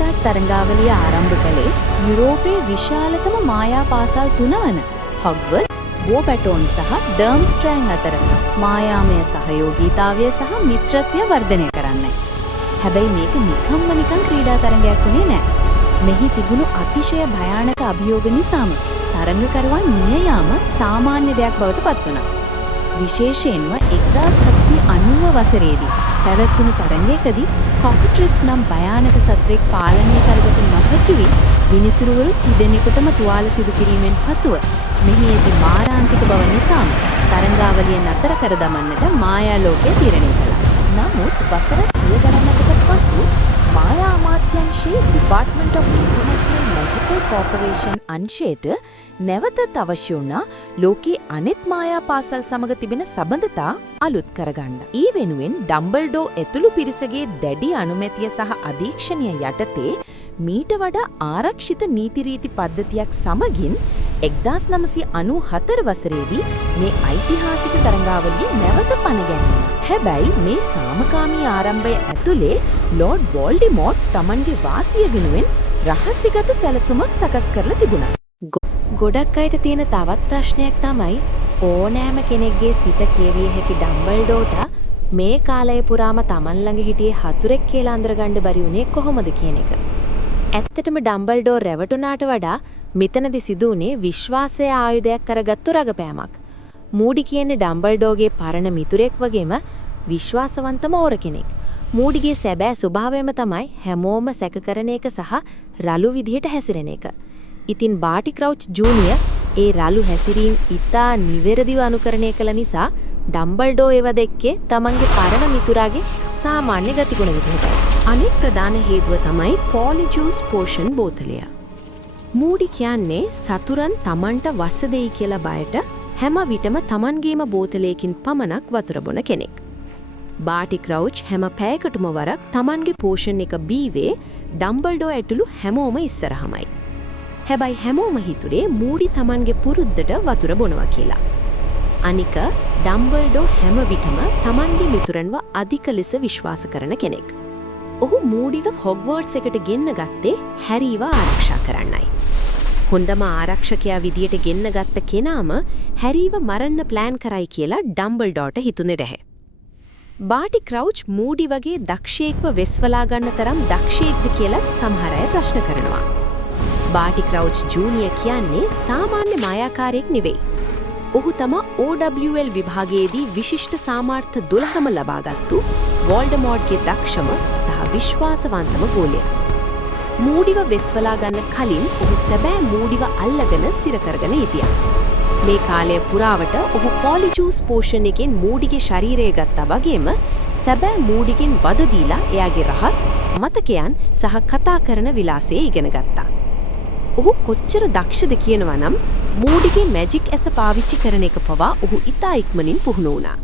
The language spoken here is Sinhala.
විසාට් තරඟාවලිය ආරම්භ කළේ යුරෝපයේ විශාලතම මායා පාසල් 3 වන හොග්වර්ට්ස්, වෝපැටෝන් සහ ඩර්ම්ස්ට්‍රෑන්ග් අතර මායාමය සහයෝගීතාවය සහ මිත්‍රත්වය වර්ධනය කරන්නයි. හැබැයි මේක නිකන් ක්‍රීඩා තරඟයක් වුණේ නෑ. මෙහි තිබුණු අතිශය භයානක අභියෝග නිසාම තරඟකරුවන් මිය යාම සාමාන්‍ය දෙයක් බවට පත් වුණා. විශේෂයෙන්ම 1790 වසරේදී පැවැත්වුණු තරඟයකදී කොකට්‍රිස් නම් භයානක සත්වෙක් පාලනය කරගත නොහැකි වී විනිසුරුවරු තිදෙනෙකුටම තුවාල සිදු කිරීමෙන් පසුව මෙහි ඇති මාරාන්තික බව නිසාම තරඟාවලිය නතර කර දමන්නට මායා ලෝකය තීරණය කළා. නමුත් වසර 100 ගණනකට පසු මායා අමාත්‍යාංශයේ department of international magical cooperation අංශයට නැවතත් අවශ්‍ය වුණා ලෝකයේ අනෙත් මායා පාසල් සමග තිබෙන සබඳතා අලුත් කරගන්න. ඊ වෙනුවෙන් ඩම්බල්ඩෝ ඇතුළු පිරිසගේ දැඩි අනුමැතිය සහ අධීක්ෂණය යටතේ මීට වඩා ආරක්ෂිත නීති රීති පද්ධතියක් සමගින් 1994 වසරේදී මේ ඓතිහාසික තරඟාවලිය නැවත පණ ගැන්වුණා. හැබැයි මේ සාමකාමී ආරම්භය ඇතුලේ ලෝඩ් වෝල්ඩිමෝට් Tamanගේ වාසිය වෙනුවෙන් රහස්‍යගත සැලසුමක් සකස් කරලා තිබුණා. ගොඩක් අයට තියෙන තවත් ප්‍රශ්නයක් තමයි ඕනෑම කෙනෙක්ගේ සිත කියවිය හැකි ඩම්බල්ඩෝට මේ කාලය පුරාම Taman ළඟ හිටියේ හතුරෙක් කියලා අඳුරගන්න බැරි වුණේ කොහොමද කියන එක. ඇත්තටම ඩම්බල්ඩෝ රැවටුණාට වඩා මෙතනදි සිදු වුණේ විශ්වාසයේ ආයුධයක් කරගත්තු රඟපෑමක්. මූඩි කියන්නේ ඩම්බල්ඩෝගේ පරණ මිතුරෙක් වගේම විශ්වාසවන්තම ඕර කෙනෙක්. මූඩිගේ සැබෑ ස්වභාවයම තමයි හැමෝම සැක කරන එක සහ රළු විදිහට හැසිරෙන එක. ඉතින් බාටි ක්‍රවුච් ජූනියර් ඒ රළු හැසිරීම් ඉතා නිවැරදිව අනුකරණය කළ නිසා ඩම්බල්ඩෝ ඒව දෙක්කේ තමන්ගේ පරණ මිතුරාගේ සාමාන්‍ය ගතිගුණ විදිහටයි. අනෙක් ප්‍රධාන හේතුව තමයි පොලිජූස් පෝෂන් බෝතලය. මූඩි කියන්නේ සතුරන් තමන්ට වස්ස දෙයි කියලා බයට හැම විටම තමන්ගේම බෝතලයකින් පමණක් වතුර බොන කෙනෙක්. බාටි ක්‍රවුච් හැම පැයකටම වරක් තමන්ගේ පෝෂන් එක බීවේ ඩම්බල්ඩෝ ඇතුළු හැමෝම ඉස්සරහමයි. හැබැයි හැමෝම හිතුවේ මූඩි තමන්ගේ පුරුද්දට වතුර බොනවා කියලා. අනික ඩම්බල්ඩෝ හැම විටම තමන්ගේ මිතුරන්ව අධික ලෙස විශ්වාස කරන කෙනෙක්. ඔහු මූඩිව හොග්වර්ට්ස් එකට ගෙන්න ගත්තේ හැරීව ආරක්ෂා කරන්නයි. හොඳම ආරක්ෂකයා විදියට ගෙන්න ගත්ත කෙනාම හැරීව මරන්න ප්ලෑන් කරයි කියලා ඩම්බල්ඩෝට හිතුනේ නැහැ. බාටි ක්‍රවුච් මූඩි වගේ දක්ෂයෙක්ව වෙස්වලා ගන්න තරම් දක්ෂයෙක්ද කියලා සමහර අය ප්‍රශ්න කරනවා. බාටි ක්‍රවුච් ජූනියර් කියන්නේ සාමාන්‍ය මායාකාරයෙක් නෙවෙයි. ඔහු තම OWL විභාගයේදී විශිෂ්ට සාමර්ථ 12ම ලබාගත්තු වෝල්ඩමෝර්ට්ගේ දක්ෂම සහ විශ්වාසවන්තම ගෝලයා. මූඩිව වෙස්වලා ගන්න කලින් ඔහු සැබෑ මූඩිව අල්ලගෙන සිර කරගෙන හිටියා. මේ කාලය පුරාවට ඔහු පොලිජූස් පෝෂන් එකෙන් මූඩිගේ ශරීරය ගත්තා වගේම සැබෑ මූඩිගෙන් වද දීලා එයාගේ රහස්, මතකයන් සහ කතා කරන විලාසය ඉගෙන ගත්තා. ඔහු කොච්චර දක්ෂද කියනවා නම් මූඩිගේ මැජික් ඇස පාවිච්චි කරන එක පවා ඔහු ඉතා ඉක්මනින් පුහුණු වුණා.